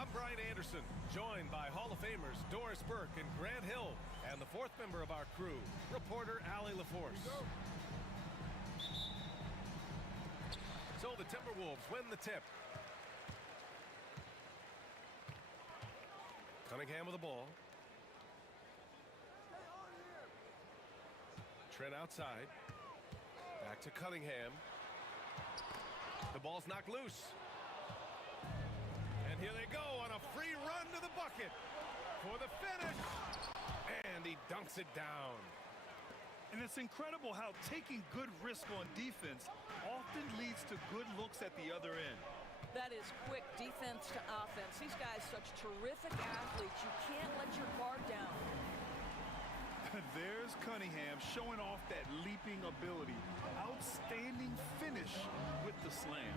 I'm Brian Anderson, joined by Hall of Famers Doris Burke and Grant Hill, and the fourth member of our crew, reporter Allie LaForce. So the Timberwolves win the tip. Cunningham with the ball. Trent outside. Back to Cunningham. The ball's knocked loose. And here they go on a free run to the bucket for the finish. And he dunks it down. And it's incredible how taking good risk on defense often leads to good looks at the other end. That is quick defense to offense. These guys such terrific athletes. You can't let your guard down. There's Cunningham showing off that leaping ability. Outstanding finish with the slam.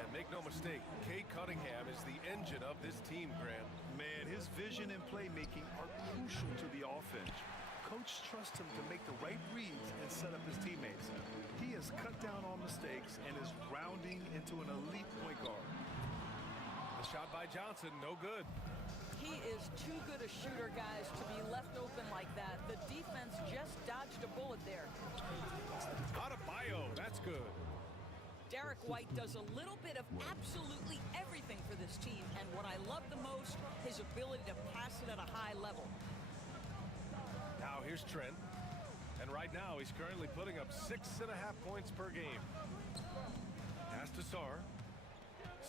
And make no mistake, Cade Cunningham is the engine of this team, Grant. Man, his vision and playmaking are crucial to the offense. Coach trusts him to make the right reads and set up his teammates. He has cut down on mistakes and is rounding into an elite point guard. The shot by Johnson, no good. He is too good a shooter, guys, to be left open like that. The defense just dodged a bullet there. Adebayo, that's good. Derek White does a little bit of absolutely everything for this team, and what I love the most, his ability to pass it at a high level. Now here's Trent, and right now he's currently putting up 6.5 points per game. Pass to Sarr.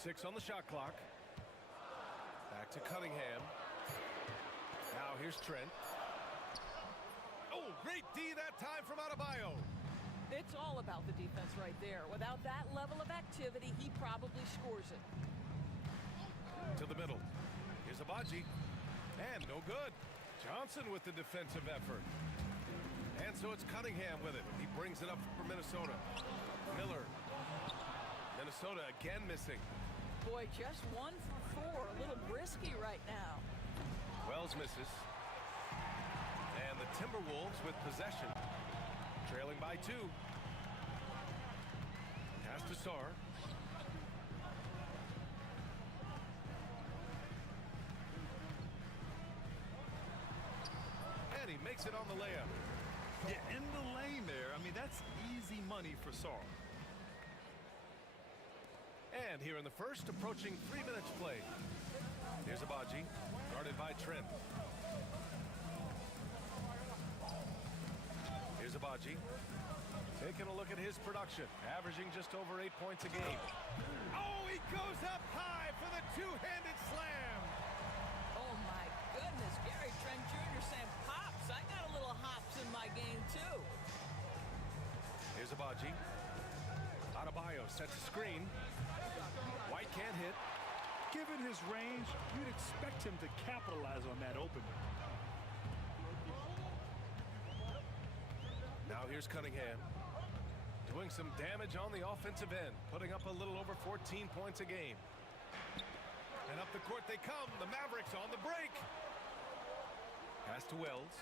6 on the shot clock. Back to Cunningham. Now here's Trent. Oh, great D that time from Adebayo. It's all about the defense right there. Without that level of activity, he probably scores it. To the middle. Here's Abaji. And no good. Johnson with the defensive effort. And so it's Cunningham with it. He brings it up for Minnesota. Miller. Minnesota again missing. Boy, just 1 for 4. A little risky right now. Wells misses. And the Timberwolves with possession. Trailing by 2. Pass to Sarr. And he makes it on the layup. Yeah, in the lane there. I mean, that's easy money for Sarr. And here in the first, approaching 3 minutes played. Here's Abaji, guarded by Trent. Here's Abaji, taking a look at his production, averaging just over 8 points a game. Oh, he goes up high for the two-handed slam. Oh, my goodness. Gary Trent Jr. saying, Pops, I got a little hops in my game, too. Here's Abaji. Adebayo sets a screen. White can't hit. Given his range, you'd expect him to capitalize on that opening. Now here's Cunningham. Doing some damage on the offensive end. Putting up a little over 14 points a game. And up the court they come. The Mavericks on the break. Pass to Wells.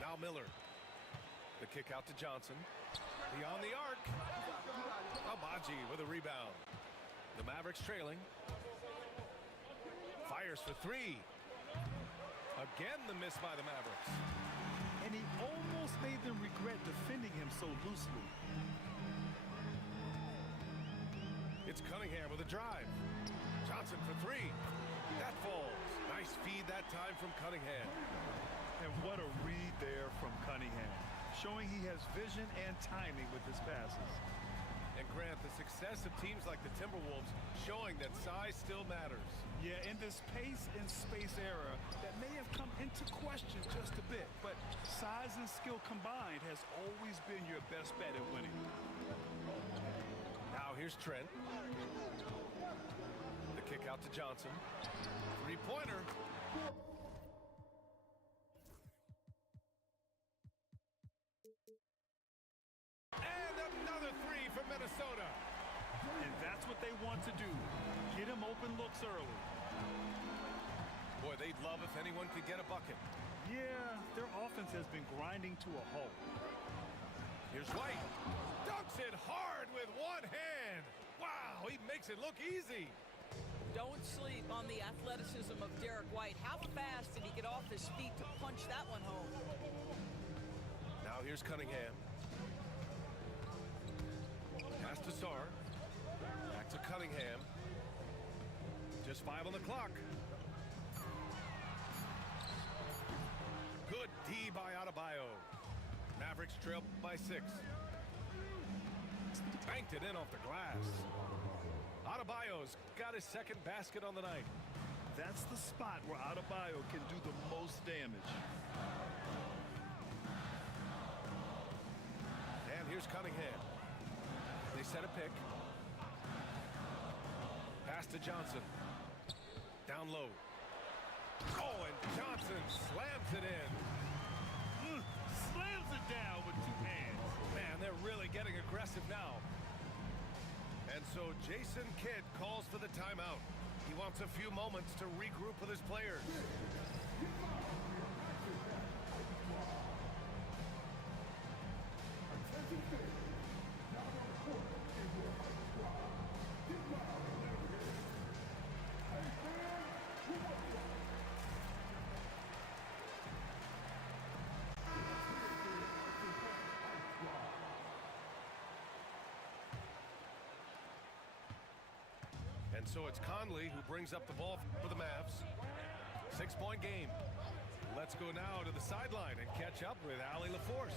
Now Miller. The kick out to Johnson. Beyond the arc. Abaji with a rebound. The Mavericks trailing. Fires for 3. Again, the miss by the Mavericks. And he almost made them regret defending him so loosely. It's Cunningham with a drive. Johnson for 3. That falls. Nice feed that time from Cunningham. And what a read there from Cunningham, showing he has vision and timing with his passes. And Grant, the success of teams like the Timberwolves showing that size still matters. Yeah, in this pace and space era, that may have come into question just a bit, but size and skill combined has always been your best bet at winning. Now here's Trent. The kick out to Johnson. Three-pointer. And another three for Minnesota. And that's what they want to do. Get him open looks early. Boy, they'd love if anyone could get a bucket. Yeah, their offense has been grinding to a halt. Here's White. Dunks it hard with one hand. Wow, he makes it look easy. Don't sleep on the athleticism of Derek White. How fast did he get off his feet to punch that one home? Now here's Cunningham. Pass to Sarr. Back to Cunningham. Just 5 on the clock. Good D by Adebayo. Mavericks trail by 6. Banked it in off the glass. Adebayo's got his second basket on the night. That's the spot where Adebayo can do the most damage. And here's Cunningham. They set a pick. Pass to Johnson. Down low. Oh, and Johnson slams it in. Slams it down with 2 hands. Man, they're really getting aggressive now. And so Jason Kidd calls for the timeout. He wants a few moments to regroup with his players. And so it's Conley who brings up the ball for the Mavs. 6-point game. Let's go now to the sideline and catch up with Allie LaForce.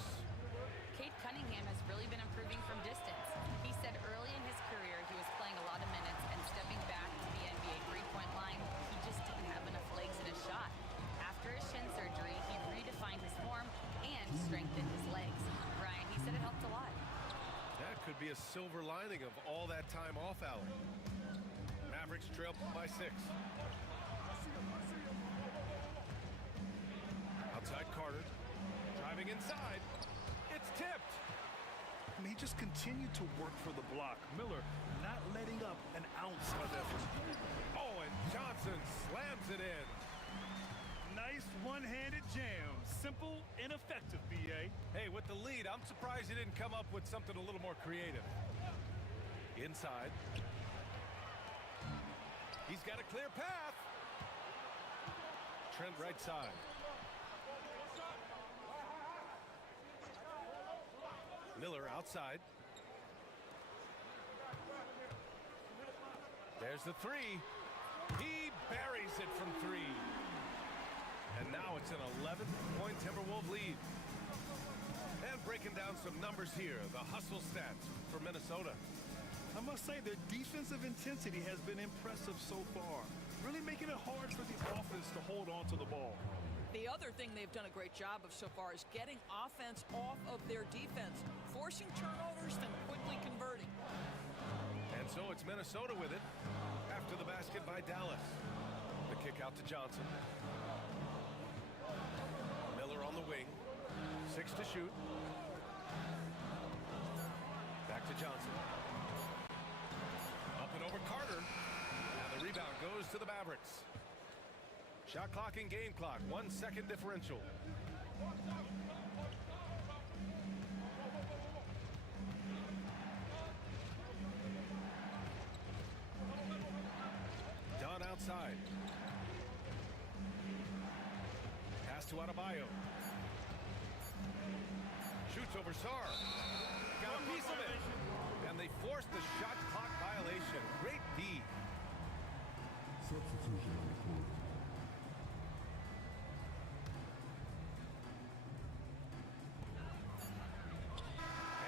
Cade Cunningham has really been improving from distance. He said early in his career he was playing a lot of minutes and stepping back to the NBA three-point line, he just didn't have enough legs in his shot. After his shin surgery, he redefined his form and strengthened his legs. Brian, he said it helped a lot. That could be a silver lining of all that time off, Allie. Mavericks trail by 6. Outside Carter. Driving inside. It's tipped. I mean, he just continued to work for the block. Miller not letting up an ounce of effort. Oh, and Johnson slams it in. Nice one-handed jam. Simple and effective, B.A. Hey, with the lead, I'm surprised he didn't come up with something a little more creative. Inside. He's got a clear path. Trent right side. Miller outside. There's the 3. He buries it from 3. And now it's an 11-point Timberwolves lead. And breaking down some numbers here, the hustle stats for Minnesota. I must say their defensive intensity has been impressive so far, really making it hard for the offense to hold on to the ball. The other thing they've done a great job of so far is getting offense off of their defense, forcing turnovers, then quickly converting. And so it's Minnesota with it after the basket by Dallas. The kick out to Johnson. Miller on the wing. 6 to shoot. Back to Johnson. Up and over Carter. And the rebound goes to the Mavericks. Shot clock and game clock. 1 second differential. Dunn outside. Pass to Adebayo. Shoots over Sarr. Got a piece of it. And they forced the shot clock violation. Great D. Substitution on the court.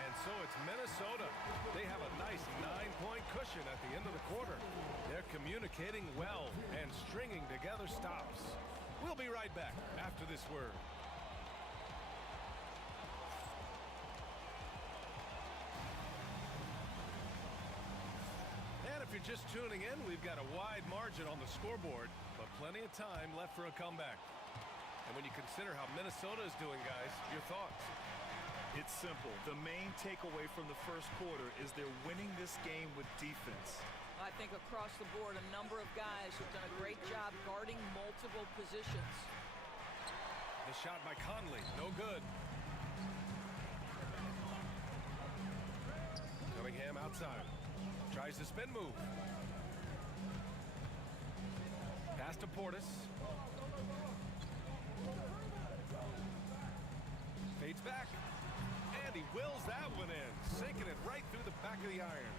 And so it's Minnesota Minnesota. They have a nice 9-point cushion at the end of the quarter. They're communicating well and stringing together stops. We'll be right back after this word. And if you're just tuning in, we've got a wide margin on the scoreboard, but plenty of time left for a comeback. And when you consider how Minnesota is doing, guys, your thoughts? It's simple. The main takeaway from the first quarter is they're winning this game with defense. I think across the board, a number of guys have done a great job guarding multiple positions. The shot by Conley, no good. Cunningham outside. Tries the spin move. Pass to Portis. Fades back. And he wills that one in, sinking it right through the back of the iron.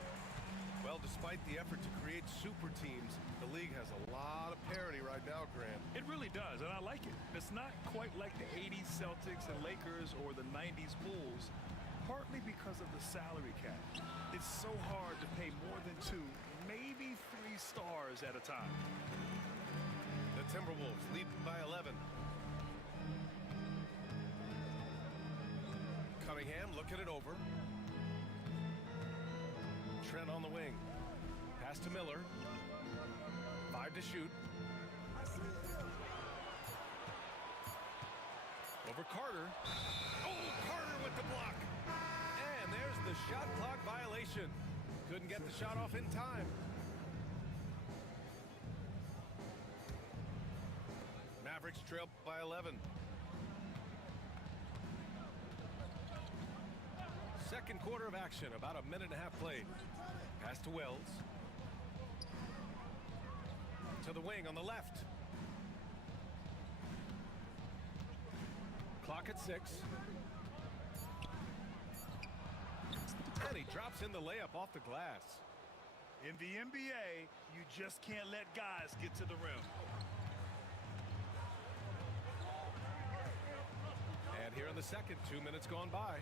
Well, despite the effort to create super teams, the league has a lot of parity right now, Grant. It really does, and I like it. It's not quite like the 80s Celtics and Lakers or the 90s Bulls, partly because of the salary cap. It's so hard to pay more than 2, maybe 3 stars at a time. The Timberwolves lead by 11. Cunningham looking it over. Trent on the wing. Pass to Miller. 5 to shoot. Over Carter. Oh, Carter with the block. And there's the shot clock violation. Couldn't get the shot off in time. Mavericks trail by 11. Second quarter of action, about a minute and a half played. Pass to Wells. To the wing on the left. Clock at 6. And he drops in the layup off the glass. In the NBA, you just can't let guys get to the rim. And here in the second, 2 minutes gone by.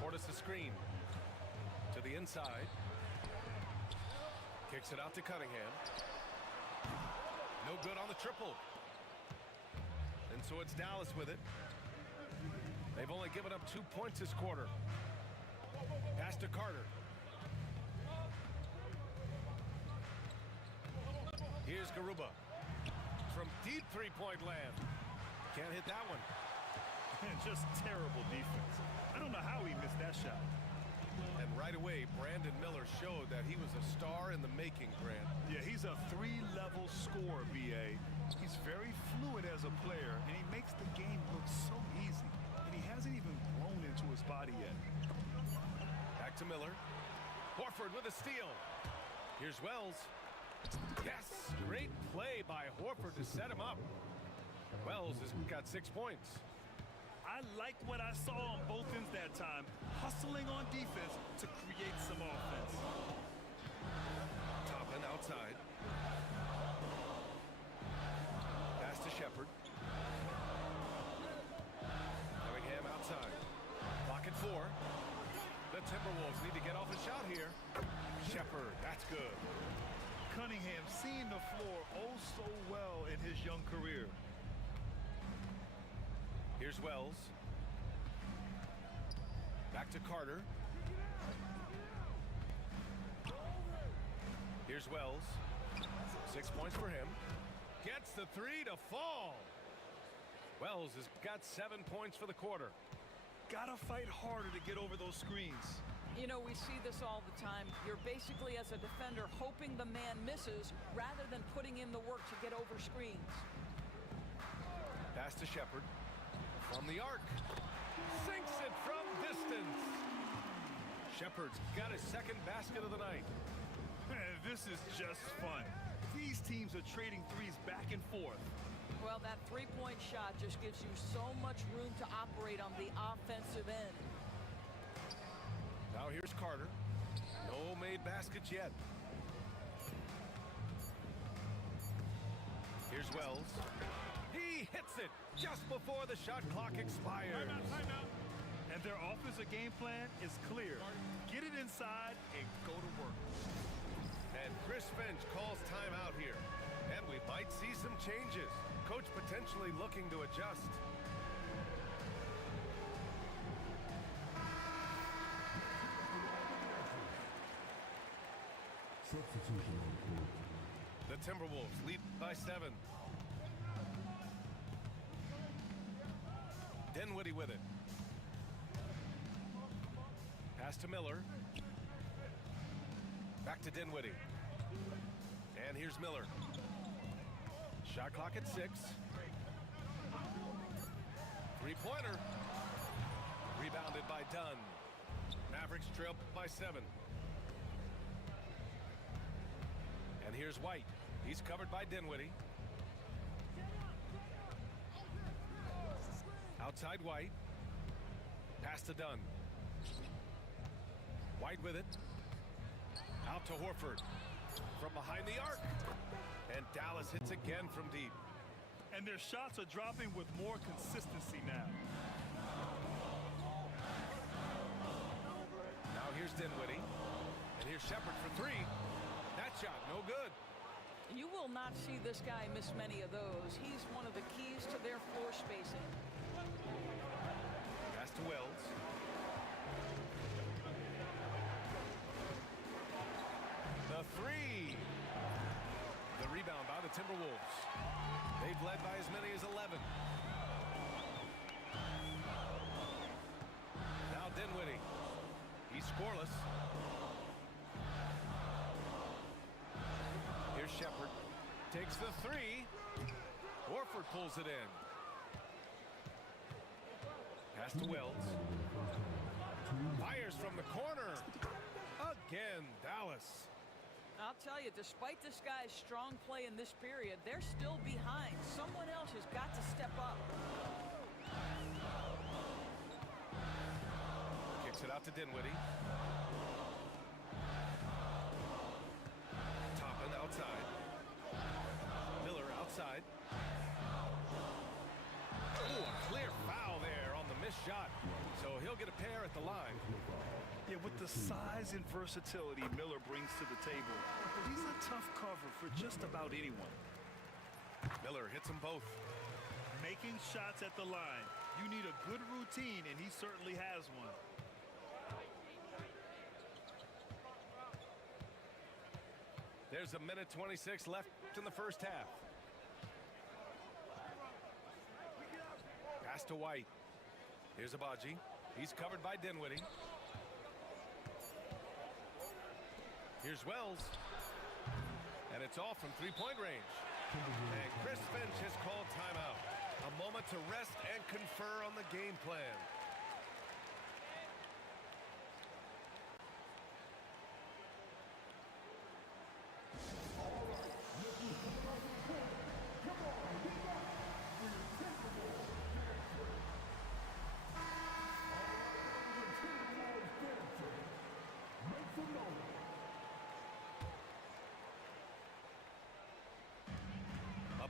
Portis the screen. To the inside. Kicks it out to Cunningham. No good on the triple. And so it's Dallas with it. They've only given up 2 points this quarter. Pass to Carter. Here's Garuba. From deep three-point land. Can't hit that one. Just terrible defense. I don't know how he missed that shot. And right away, Brandon Miller showed that he was a star in the making, Grant. Yeah, he's a 3-level scorer, BA. He's very fluid as a player, and he makes the game look so easy. And he hasn't even grown into his body yet. Back to Miller. Horford with a steal. Here's Wells. Yes, great play by Horford to set him up. Wells has got 6 points. I like what I saw on both ends that time, hustling on defense to create some offense. Toppin outside. Pass to Shepherd. Cunningham outside. Clock at 4. The Timberwolves need to get off a shot here. Shepherd, that's good. Cunningham seeing the floor oh so well in his young career. Here's Wells. Back to Carter. Here's Wells. 6 points for him. Gets the 3 to fall. Wells has got 7 points for the quarter. Gotta fight harder to get over those screens. You know, we see this all the time. You're basically, as a defender, hoping the man misses rather than putting in the work to get over screens. Pass to Shepherd. From the arc. Sinks it from distance. Shepherd's got his second basket of the night. This is just fun. These teams are trading threes back and forth. Well, that three-point shot just gives you so much room to operate on the offensive end. Now here's Carter. No made baskets yet. Here's Wells. He hits it just before the shot clock expires. Timeout. And their offensive game plan is clear. Get it inside and go to work. And Chris Finch calls timeout here. And we might see some changes. Coach potentially looking to adjust. Substitution on the court. The Timberwolves lead by 7. Dinwiddie with it. Pass to Miller. Back to Dinwiddie. And here's Miller. Shot clock at 6. Three-pointer. Rebounded by Dunn. Mavericks trail by 7. And here's White. He's covered by Dinwiddie. Outside White. Pass to Dunn. White with it. Out to Horford. From behind the arc. And Dallas hits again from deep. And their shots are dropping with more consistency now. Now here's Dinwiddie. And here's Shepherd for 3. That shot, no good. You will not see this guy miss many of those. He's one of the keys to their floor spacing. Pass to Wells. The 3. The rebound by the Timberwolves. They've led by as many as 11. Now Dinwiddie. He's scoreless. Here's Shepherd. Takes the 3. Horford pulls it in. Pass to Wells. Fires from the corner. Again, Dallas. I'll tell you, despite this guy's strong play in this period, they're still behind. Someone else has got to step up. Kicks it out to Dinwiddie. Toppin outside. Miller outside. Oh, a clear foul there on the missed shot. So he'll get a pair at the line. Yeah, with the size and versatility Miller brings to the table, he's a tough cover for just about anyone. Miller hits them both. Making shots at the line. You need a good routine, and he certainly has one. There's a minute 26 left in the first half. Pass to White. Here's Abaji. He's covered by Dinwiddie. Here's Wells. And it's all from three-point range. And Chris Finch has called timeout. A moment to rest and confer on the game plan.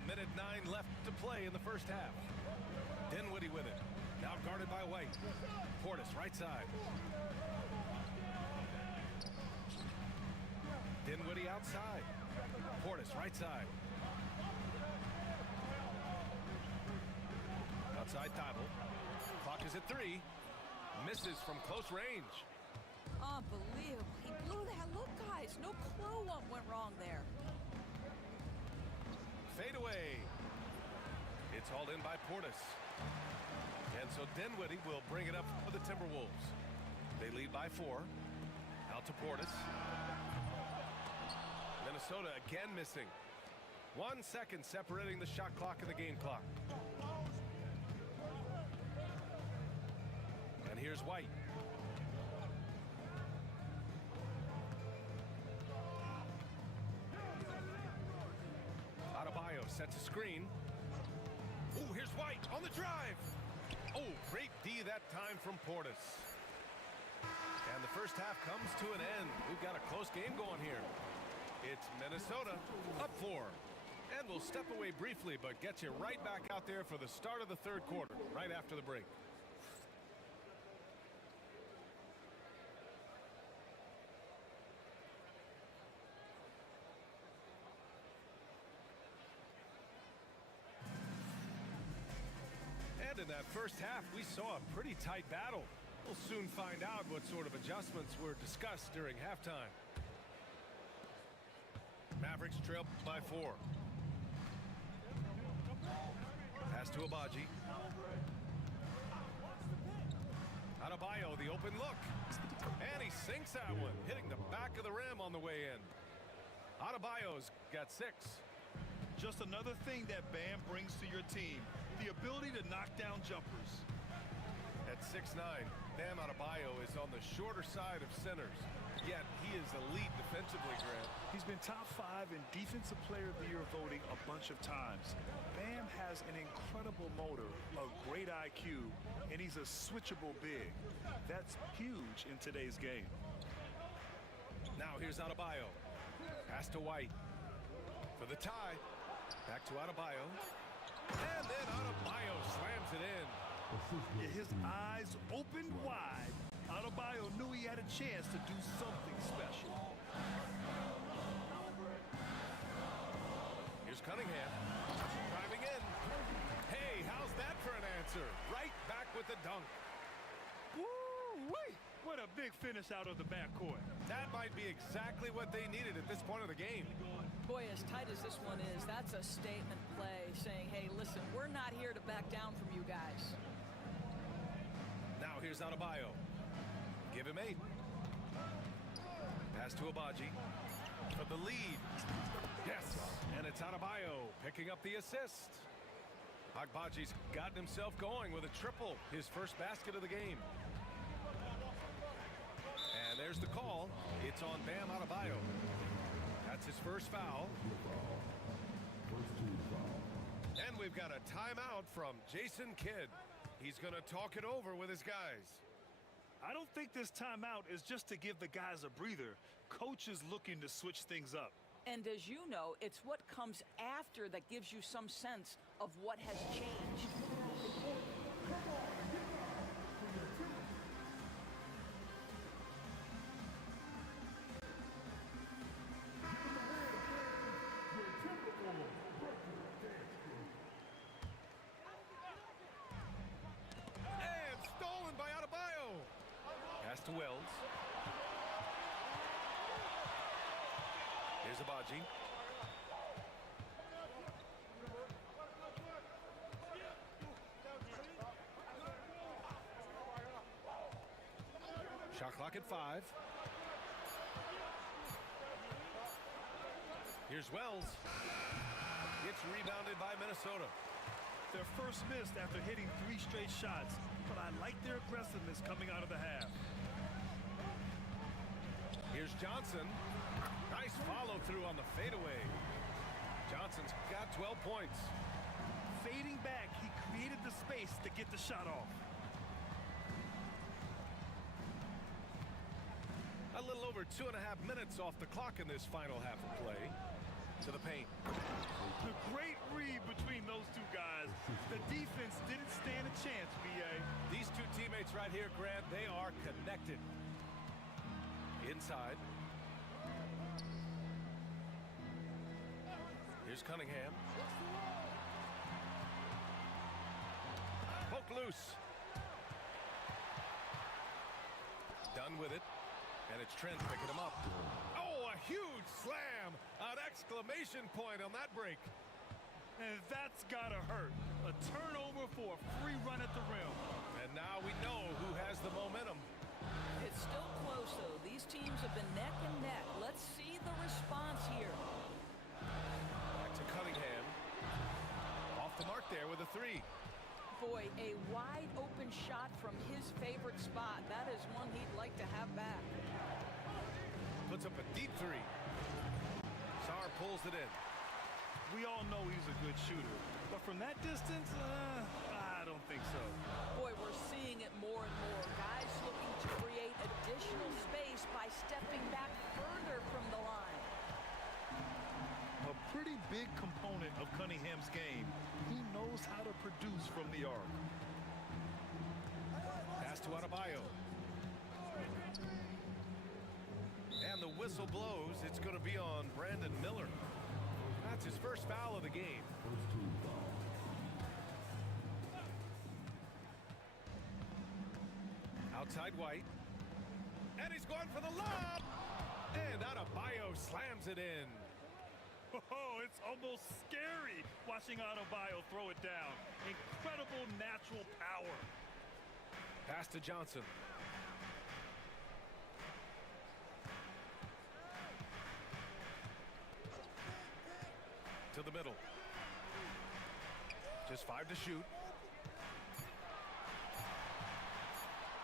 Minute 9 left to play in the first half. Dinwiddie with it. Now guarded by White. Portis right side. Dinwiddie outside. Portis right side. Outside Thibault. Clock is at 3. Misses from close range. Unbelievable. He blew that. Look, guys, no clue what went wrong there. Fade away. It's hauled in by Portis. And so Dinwiddie will bring it up for the Timberwolves. They lead by 4. Out to Portis. Minnesota again missing. 1 second separating the shot clock and the game clock. And here's White. Sets a screen. Oh, here's White on the drive. Oh, great D that time from Portis. And the first half comes to an end. We've got a close game going here. It's Minnesota up 4. And we'll step away briefly, but get you right back out there for the start of the third quarter, right after the break. said, in that first half, we saw a pretty tight battle. We'll soon find out what sort of adjustments were discussed during halftime. Mavericks trail by 4. Pass to Abaji. Adebayo, the open look. And he sinks that one, hitting the back of the rim on the way in. Adebayo's got 6. Just another thing that Bam brings to your team, the ability to knock down jumpers. At 6'9", Bam Adebayo is on the shorter side of centers, yet he is elite defensively, Grant. He's been top 5 in Defensive Player of the Year voting a bunch of times. Bam has an incredible motor, a great IQ, and he's a switchable big. That's huge in today's game. Now here's Adebayo. Pass to White. For the tie. Back to Adebayo. And then Adebayo slams it in. Yeah, his eyes opened wide. Adebayo knew he had a chance to do something special. Here's Cunningham. Driving in. Hey, how's that for an answer? Right back with the dunk. Woo-wee! What a big finish out of the backcourt. That might be exactly what they needed at this point of the game. Boy, as tight as this one is, that's a statement play saying, hey, listen, we're not here to back down from you guys. Now here's Adebayo. Give him 8. Pass to Abaji. For the lead. Yes, and it's Adebayo picking up the assist. Agbaji's gotten himself going with a triple, his first basket of the game. And there's the call. It's on Bam Adebayo. That's his first foul. And we've got a timeout from Jason Kidd. He's going to talk it over with his guys. I don't think this timeout is just to give the guys a breather. Coach is looking to switch things up. And as you know, it's what comes after that gives you some sense of what has changed. And stolen by Adebayo. Pass to Wells. Here's Abaji. Shot clock at 5. Here's Wells. It's rebounded by Minnesota. Their first missed after hitting 3 straight shots, but I like their aggressiveness coming out of the half. Here's Johnson. Nice follow through on the fadeaway. Johnson's got 12 points. Fading back, he created the space to get the shot off. A little over 2.5 minutes off the clock in this final half of play. To the paint. The great read between those two guys. The defense didn't stand a chance, B.A. These two teammates right here, Grant, they are connected. Inside. Here's Cunningham. Poke loose. Done with it. And it's Trent picking him up. Oh, a huge slam. An exclamation point on that break. And that's gotta hurt. A turnover for a free run at the rim. And now we know who has the momentum. It's still close, though. These teams have been neck and neck. Let's see the response here. Back to Cunningham. Off the mark there with a 3. Boy, a wide open shot from his favorite spot. That is one he'd like to have back. Puts up a deep 3. Sarr pulls it in. We all know he's a good shooter, but from that distance, I don't think so. Boy, we're seeing it more and more. Guys looking to create additional space by stepping back further from the line. A pretty big component of Cunningham's game. He knows how to produce from the arc. Pass to Adebayo. And the whistle blows. It's going to be on Brandon Miller. That's his first foul of the game. Outside White. And he's going for the lob. And Adebayo slams it in. Oh, it's almost scary watching Adebayo throw it down. Incredible natural power. Pass to Johnson. To the middle. Just 5 to shoot.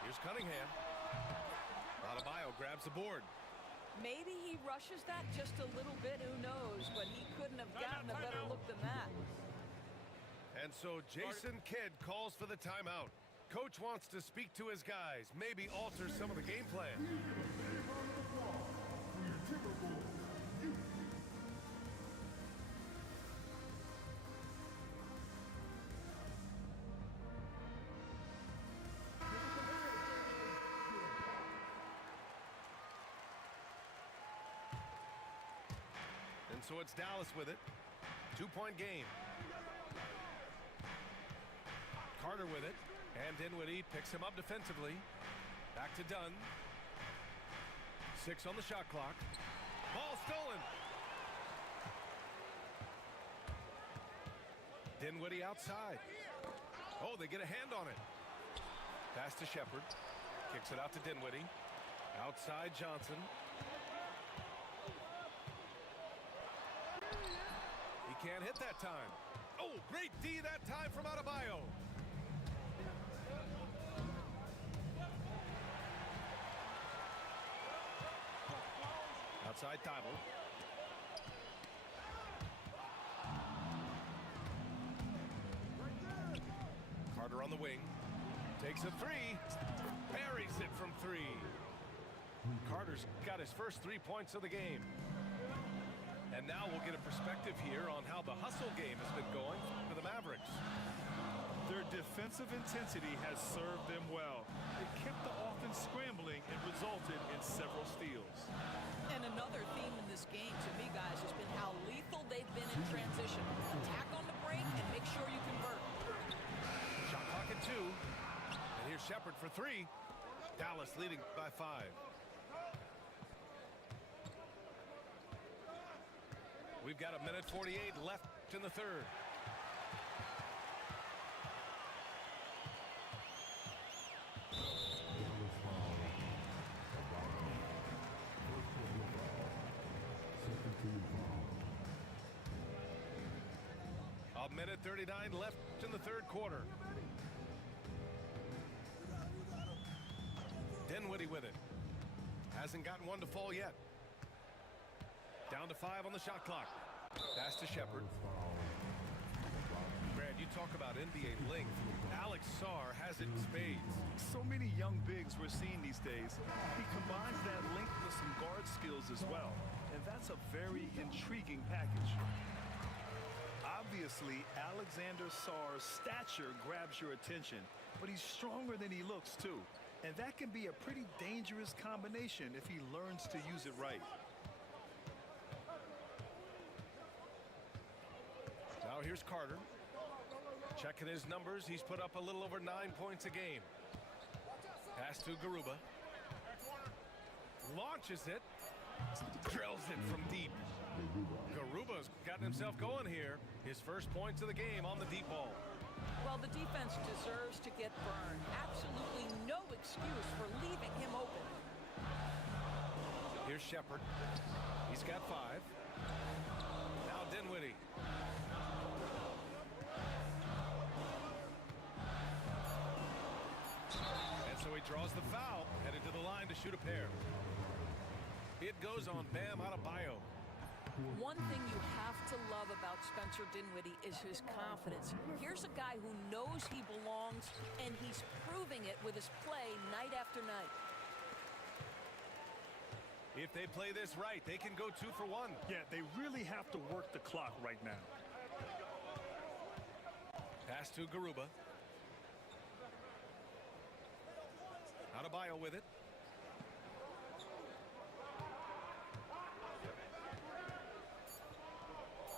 Here's Cunningham. Adebayo grabs the board. Maybe he rushes that just a little bit, who knows, but he couldn't have gotten a better look than that. And so Jason Kidd calls for the timeout. Coach wants to speak to his guys, maybe alter some of the game plan. And so it's Dallas with it. 2-point game. Carter with it. And Dinwiddie picks him up defensively. Back to Dunn. 6 on the shot clock. Ball stolen. Dinwiddie outside. Oh, they get a hand on it. Pass to Shepherd. Kicks it out to Dinwiddie. Outside Johnson. He can't hit that time. Oh, great D that time from Adebayo. Outside Thibault. Carter on the wing. Takes a 3. Buries it from 3. Carter's got his first 3 points of the game. And now we'll get a perspective here on how the hustle game has been going for the Mavericks. Their defensive intensity has served them well. It kept the offense scrambling and resulted in several steals. And another theme in this game to me, guys, has been how lethal they've been in transition. Attack on the break and make sure you convert. Shot clock at 2. And here's Shepherd for 3. Dallas leading by 5. We've got 1:48 left in the third. A 1:39 left in the third quarter. Dinwiddie with it. Hasn't gotten one to fall yet. Down to 5 on the shot clock. Pass to Shepherd. Brad, you talk about NBA length. Alex Sarr has it in spades. So many young bigs we're seeing these days. He combines that length with some guard skills as well. And that's a very intriguing package. Obviously, Alexander Sarr's stature grabs your attention, but he's stronger than he looks too. And that can be a pretty dangerous combination if he learns to use it right. Now here's Carter. Checking his numbers, he's put up a little over 9 points a game. Pass to Garuba. Launches it. Drills it from deep. Garuba's gotten himself going here. His first points of the game on the deep ball. Well, the defense deserves to get burned. Absolutely no excuse for leaving him open. Here's Shepherd. He's got 5. Now Dinwiddie. And so he draws the foul, headed to the line to shoot a pair. It goes on Bam Adebayo. One thing you have to love about Spencer Dinwiddie is his confidence. Here's a guy who knows he belongs, and he's proving it with his play night after night. If they play this right, they can go 2 for 1. Yeah, they really have to work the clock right now. Pass to Garuba. Adebayo with it.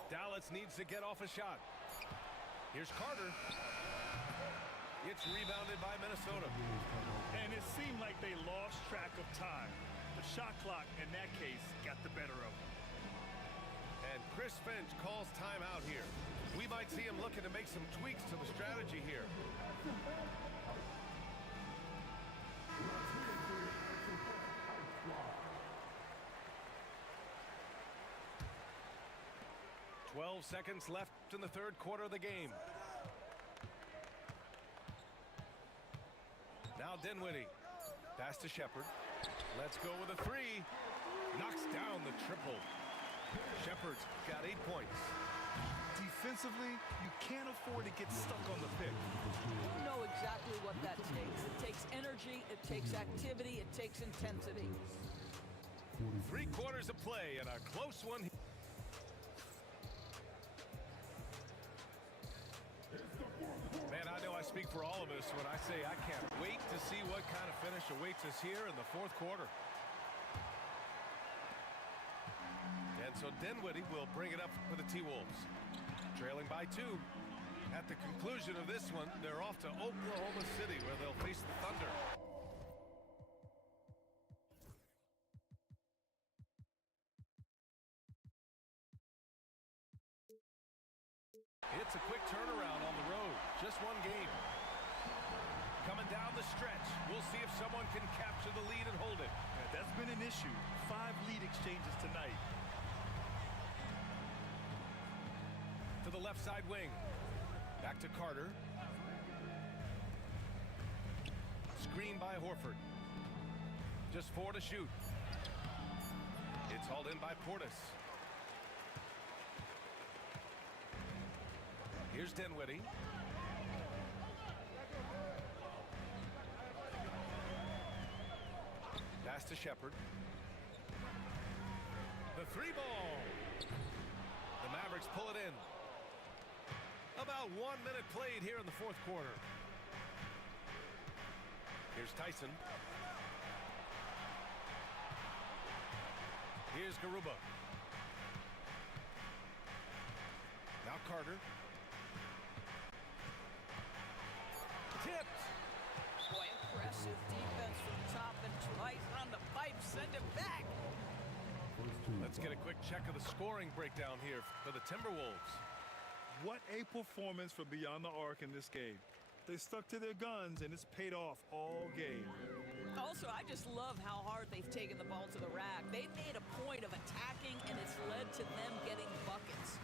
Dallas needs to get off a shot. Here's Carter. It's rebounded by Minnesota. And it seemed like they lost track of time. The shot clock, in that case, got the better of them. And Chris Finch calls timeout here. We might see him looking to make some tweaks to the strategy here. "12 seconds left in the third quarter of the game. Now Dinwiddie. Pass to Shepard. Let's go with a three. Knocks down the triple. Shepard's got 8 points. Defensively, you can't afford to get stuck on the pick. You know exactly what that takes. It takes energy, it takes activity, it takes intensity. 3 quarters of play and a close one. Man, I know I speak for all of us when I say I can't wait to see what kind of finish awaits us here in the fourth quarter. And so Dinwiddie will bring it up for the T-Wolves. Trailing by 2. At the conclusion of this one, they're off to Oklahoma City where they'll face the Thunder. It's a quick turnaround on the road. Just one game. Coming down the stretch. We'll see if someone can capture the lead and hold it. Yeah, that's been an issue. 5 lead exchanges tonight. To the left side wing. Back to Carter. Screen by Horford. Just 4 to shoot. It's hauled in by Portis. Here's Dinwiddie. Pass to Shepard. The 3 ball. The Mavericks pull it in. About 1 minute played here in the fourth quarter. Here's Tyson. Here's Garuba. Now Carter. Tipped. Boy, impressive defense from top and twice on the pipe. Send it back. Let's get a quick check of the scoring breakdown here for the Timberwolves. What a performance from beyond the arc in this game. They stuck to their guns, and it's paid off all game. Also, I just love how hard they've taken the ball to the rack. They've made a point of attacking, and it's led to them getting buckets.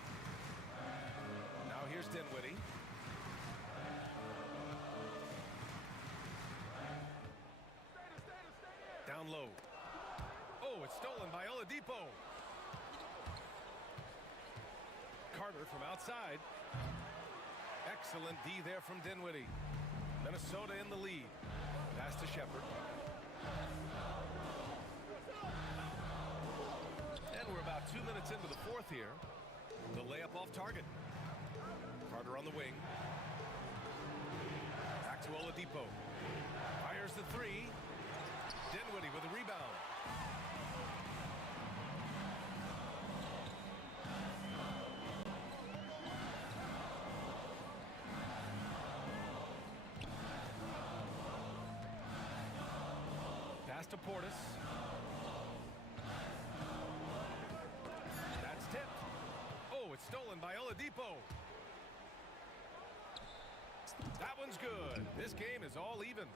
Now here's Dinwiddie. Down low. Oh, it's stolen by Oladipo. Carter from outside. Excellent D there from Dinwiddie. Minnesota in the lead. Pass to Shepard. And we're about 2 minutes into the fourth here. The layup off target. Carter on the wing. Back to Oladipo. Fires the 3. Dinwiddie with a rebound. Pass to Portis. That's tipped. Oh, it's stolen by Oladipo. That one's good. This game is all even.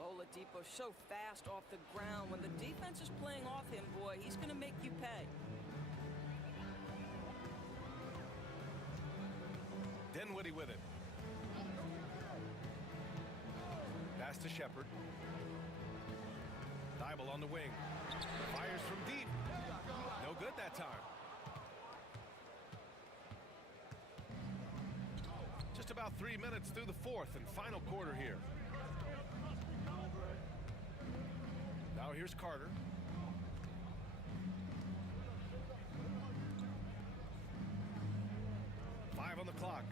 Oladipo so fast off the ground. When the defense is playing off him, boy, he's going to make you pay. Dinwiddie with it. Pass to Shepard. Thibault on the wing. Fires from deep. No good that time. Just about 3 minutes through the fourth and final quarter here. Now here's Carter. Five on the clock.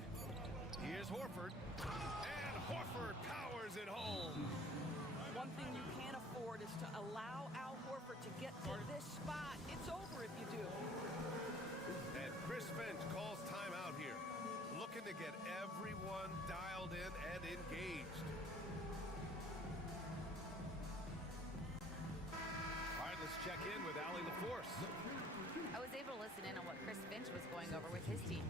Here's Horford. And Horford powers it home. One thing you can't afford is to allow Al Horford to get to this spot. It's over if you do. And Chris Finch calls timeout here. Looking to get everyone dialed in and engaged. All right, let's check in with Allie LaForce. I was able to listen in on what Chris Finch was going over with his team.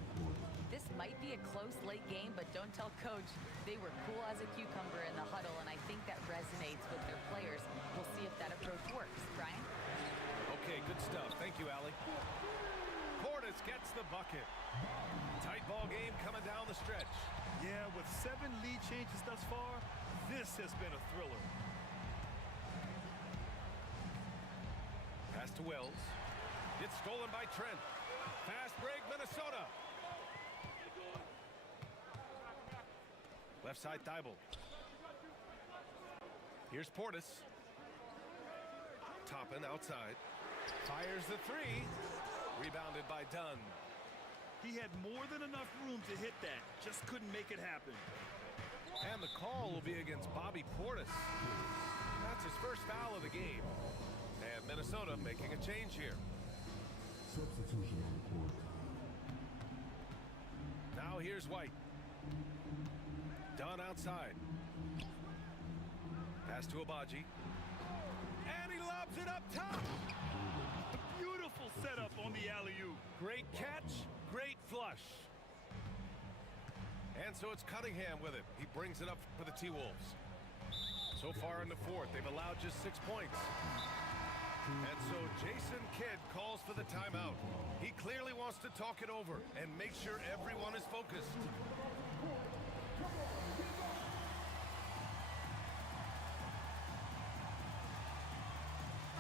This might be a close late game, but don't tell Coach. They were cool as a cucumber in the huddle, and I think that resonates with their players. We'll see if that approach works. Brian? Okay, good stuff. Thank you, Allie. Portis gets the bucket. Tight ball game coming down the stretch. Yeah, with 7 lead changes thus far, this has been a thriller. Pass to Wells. It's stolen by Trent. Fast break, Minnesota. Left side, Thibault. Here's Portis. Toppin outside. Fires the three. Rebounded by Dunn. He had more than enough room to hit that. Just couldn't make it happen. And the call will be against Bobby Portis. That's his first foul of the game. And Minnesota making a change here. Substitution on the court. Now here's White. Dunn outside. Pass to Abaji. And he lobs it up top. Beautiful setup on the alley-oop. Great catch, great flush. And so it's Cunningham with it. He brings it up for the T-Wolves. So far in the fourth, they've allowed just 6 points. And so Jason Kidd calls for the timeout. He clearly wants to talk it over and make sure everyone is focused.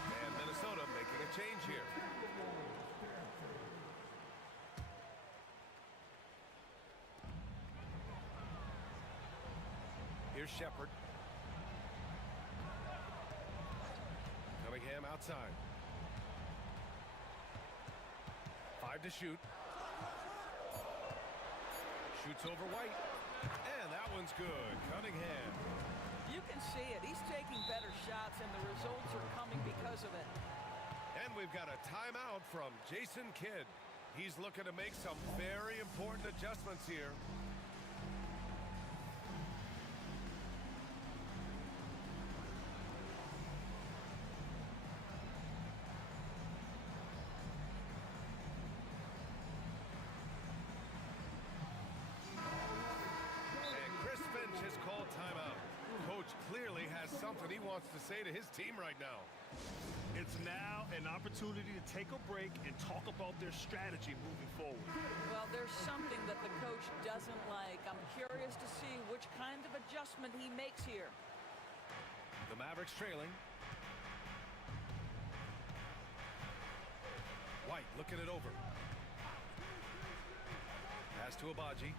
And Minnesota making a change here. Here's Shepard. Cunningham outside. 5 to shoot. Shoots over White. And that one's good. Cunningham. You can see it. He's taking better shots, and the results are coming because of it. And we've got a timeout from Jason Kidd. He's looking to make some very important adjustments here. And Chris Finch has called timeout. Coach clearly has something he wants to say to his team right now. It's now an opportunity to take a break and talk about their strategy moving forward. Well, there's something that the coach doesn't like. I'm curious to see which kind of adjustment he makes here. The Mavericks trailing. White looking it over. Pass to Abaji.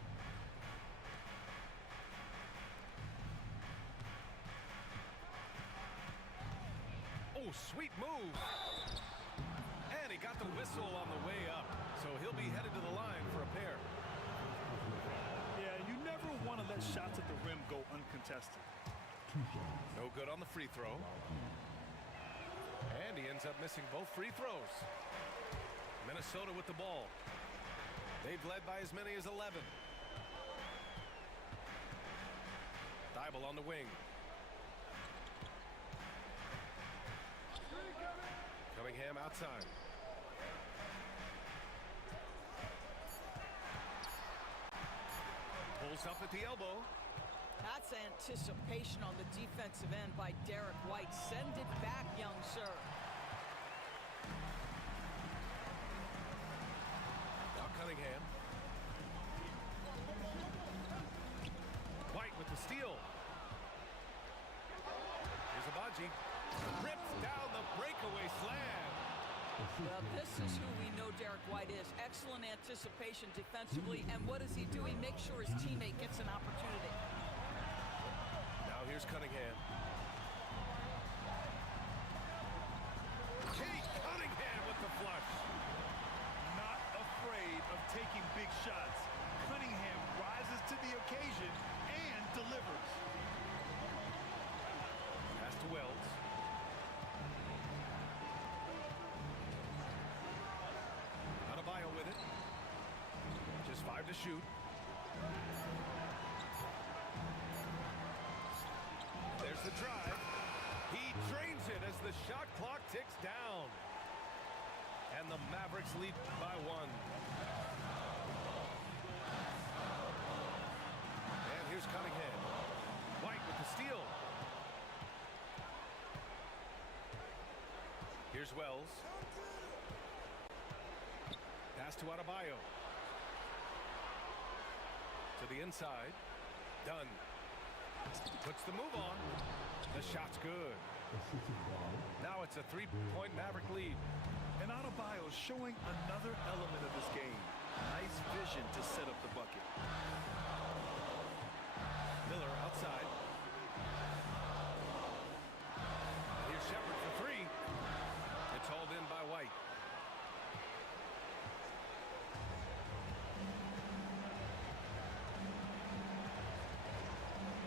Oh, sweet move. And he got the whistle on the way up. So he'll be headed to the line for a pair. Yeah, you never want to let shots at the rim go uncontested. No good on the free throw. And he ends up missing both free throws. Minnesota with the ball. They've led by as many as 11. Thibault on the wing. Cunningham outside. Pulls up at the elbow. That's anticipation on the defensive end by Derek White. Send it back, young sir. Now Cunningham. White with the steal. Here's Abaji. Rips down the breakaway slam. Well, this is who we know Derek White is. Excellent anticipation defensively. And what does he do? He makes sure his teammate gets an opportunity. Now here's Cunningham. Kate Cunningham with the flush. Not afraid of taking big shots. Cunningham rises to the occasion and delivers. Pass to Wells. Adebayo with it. Just 5 to shoot. the drive. He drains it as the shot clock ticks down. And the Mavericks lead by 1. And here's Cunningham. White with the steal. Here's Wells. Pass to Adebayo. To the inside. Dunn. Puts the move on. The shot's good. Now it's a 3-point Maverick lead. And Adebayo showing another element of his game. Nice vision to set up the bucket. Miller outside. And here's Shepard for 3. It's hauled in by White.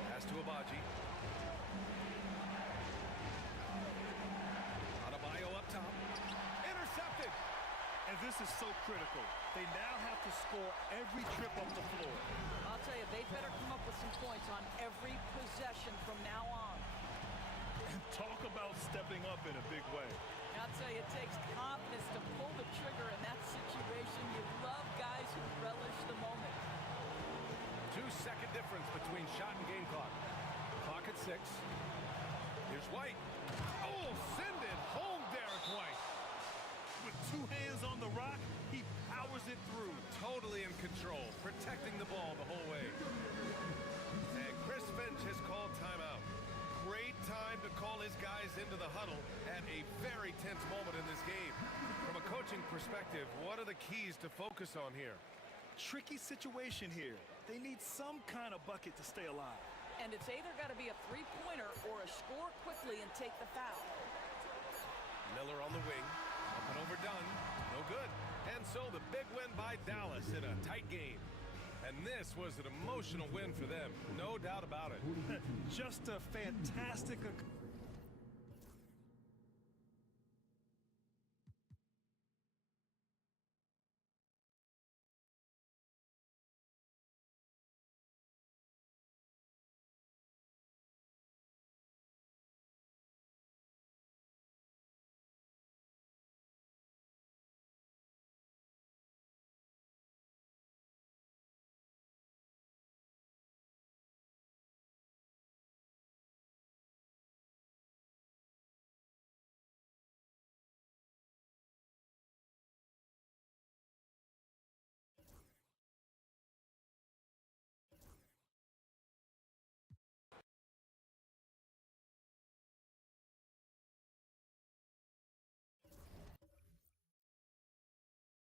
Pass to Abaji. Adebayo up top. Intercepted. And this is so critical. They now have to score every trip up the floor. I'll tell you, they better come up with some points on every possession from now on. And talk about stepping up in a big way. I'll tell you, it takes confidence to pull the trigger in that situation. You love guys who relish the moment. 2-second difference between shot and game clock. Clock at 6. Here's White. Oh, send it home, Derek White. With 2 hands on the rock, he powers it through. Totally in control, protecting the ball the whole way. And Chris Finch has called timeout. Great time to call his guys into the huddle at a very tense moment in this game. From a coaching perspective, what are the keys to focus on here? Tricky situation here. They need some kind of bucket to stay alive. And it's either got to be a three-pointer or a score quickly and take the foul. Miller on the wing. Up and overdone. No good. And so the big win by Dallas in a tight game. And this was an emotional win for them. No doubt about it. Just a fantastic